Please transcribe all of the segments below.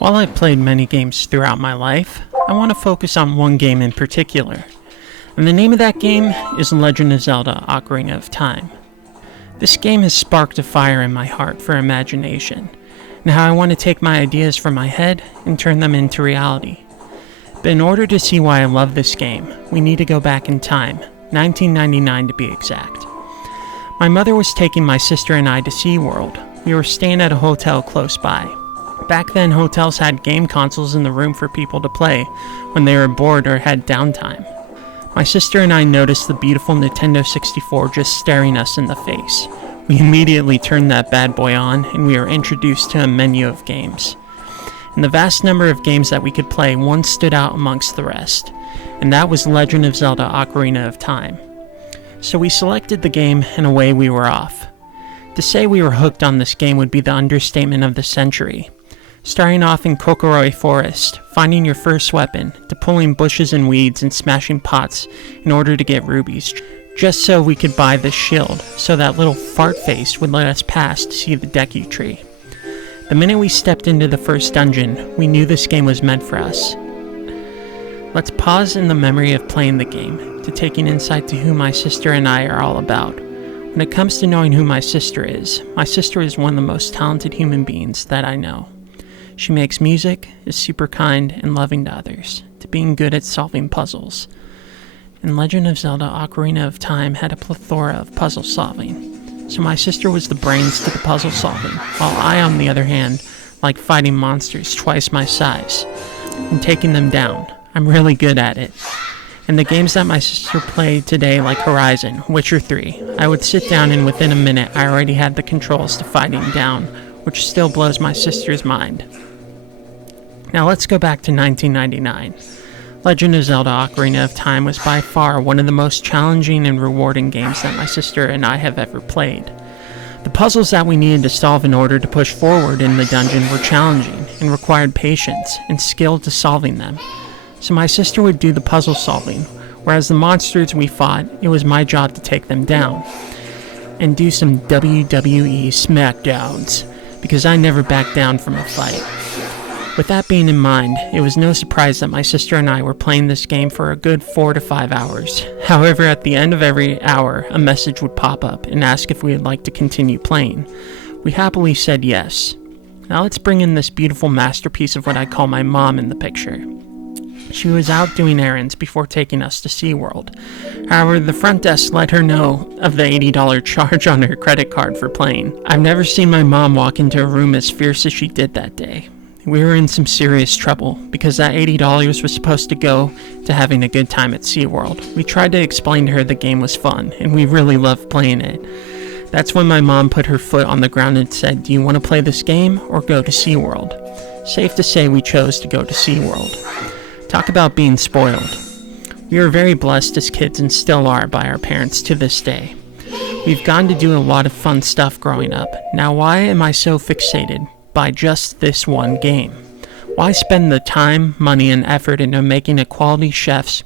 While I've played many games throughout my life, I want to focus on one game in particular. And the name of that game is Legend of Zelda: Ocarina of Time. This game has sparked a fire in my heart for imagination, and how I want to take my ideas from my head and turn them into reality. But in order to see why I love this game, we need to go back in time, 1999 to be exact. My mother was taking my sister and I to SeaWorld. We were staying at a hotel close by. Back then, hotels had game consoles in the room for people to play when they were bored or had downtime. My sister and I noticed the beautiful Nintendo 64 just staring us in the face. We immediately turned that bad boy on, and we were introduced to a menu of games. In the vast number of games that we could play, one stood out amongst the rest, and that was Legend of Zelda: Ocarina of Time. So we selected the game, and away we were off. To say we were hooked on this game would be the understatement of the century. Starting off in Kokoroy Forest, finding your first weapon, to pulling bushes and weeds and smashing pots in order to get rubies, just so we could buy this shield, so that little fart face would let us pass to see the Deku Tree. The minute we stepped into the first dungeon, we knew this game was meant for us. Let's pause in the memory of playing the game, to take an insight to who my sister and I are all about. When it comes to knowing who my sister is one of the most talented human beings that I know. She makes music, is super kind and loving to others, to being good at solving puzzles. And Legend of Zelda: Ocarina of Time had a plethora of puzzle solving. So my sister was the brains to the puzzle solving, while I, on the other hand, like fighting monsters twice my size and taking them down. I'm really good at it. And the games that my sister played today, like Horizon, Witcher 3, I would sit down and within a minute I already had the controls to fighting down, which still blows my sister's mind. Now let's go back to 1999. Legend of Zelda: Ocarina of Time was by far one of the most challenging and rewarding games that my sister and I have ever played. The puzzles that we needed to solve in order to push forward in the dungeon were challenging and required patience and skill to solving them. So my sister would do the puzzle solving, whereas the monsters we fought, it was my job to take them down and do some WWE smackdowns, because I never backed down from a fight. With that being in mind, it was no surprise that my sister and I were playing this game for a good 4 to 5 hours. However, at the end of every hour, a message would pop up and ask if we would like to continue playing. We happily said yes. Now let's bring in this beautiful masterpiece of what I call my mom in the picture. She was out doing errands before taking us to SeaWorld. However, the front desk let her know of the $80 charge on her credit card for playing. I've never seen my mom walk into a room as fierce as she did that day. We were in some serious trouble, because that $80 was supposed to go to having a good time at SeaWorld. We tried to explain to her the game was fun, and we really loved playing it. That's when my mom put her foot on the ground and said, "Do you want to play this game, or go to SeaWorld?" Safe to say we chose to go to SeaWorld. Talk about being spoiled. We were very blessed as kids and still are by our parents to this day. We've gone to do a lot of fun stuff growing up. Now why am I so fixated by just this one game? Why spend the time, money, and effort into making a quality chef's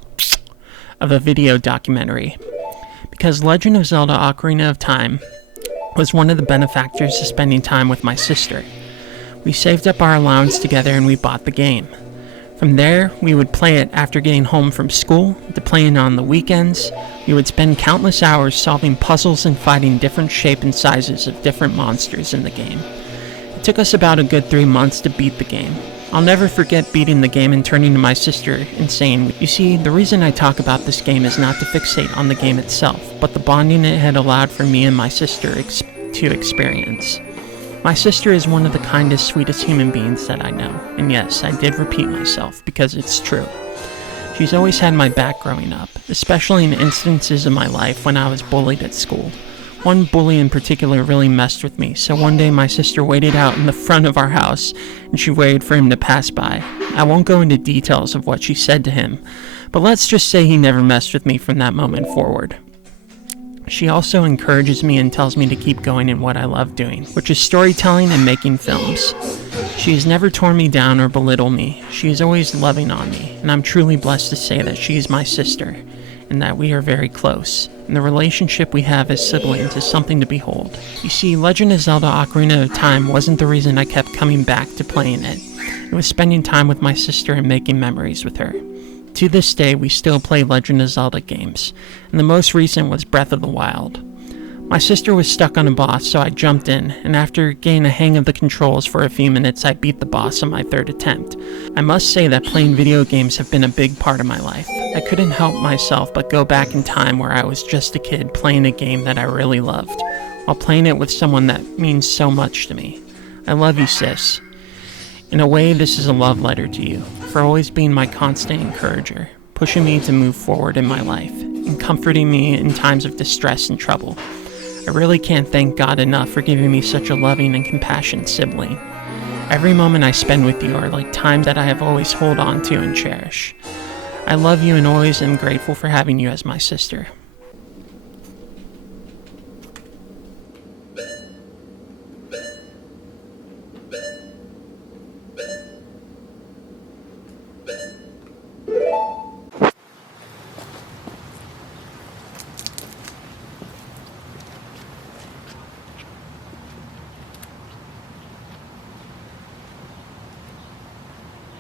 of a video documentary? Because Legend of Zelda: Ocarina of Time was one of the benefactors of spending time with my sister. We saved up our allowance together and we bought the game. From there, we would play it after getting home from school, to playing on the weekends. We would spend countless hours solving puzzles and fighting different shapes and sizes of different monsters in the game. It took us about a good 3 months to beat the game. I'll never forget beating the game and turning to my sister and saying, "You see, the reason I talk about this game is not to fixate on the game itself, but the bonding it had allowed for me and my sister to experience." My sister is one of the kindest, sweetest human beings that I know, and yes, I did repeat myself, because it's true. She's always had my back growing up, especially in instances of my life when I was bullied at school. One bully in particular really messed with me, so one day my sister waited out in the front of our house, and she waited for him to pass by. I won't go into details of what she said to him, but let's just say he never messed with me from that moment forward. She also encourages me and tells me to keep going in what I love doing, which is storytelling and making films. She has never torn me down or belittled me. She is always loving on me, and I'm truly blessed to say that she is my sister, and that we are very close. and the relationship we have as siblings is something to behold. You see, Legend of Zelda Ocarina of Time wasn't the reason I kept coming back to playing it. It was spending time with my sister and making memories with her. To this day, we still play Legend of Zelda games, and the most recent was Breath of the Wild. My sister was stuck on a boss, so I jumped in, and after getting a hang of the controls for a few minutes, I beat the boss on my third attempt. I must say that playing video games have been a big part of my life. I couldn't help myself but go back in time where I was just a kid playing a game that I really loved, while playing it with someone that means so much to me. I love you, sis. In a way, this is a love letter to you, for always being my constant encourager, pushing me to move forward in my life, and comforting me in times of distress and trouble. I really can't thank God enough for giving me such a loving and compassionate sibling. Every moment I spend with you are like times that I have always hold on to and cherish. I love you and always am grateful for having you as my sister.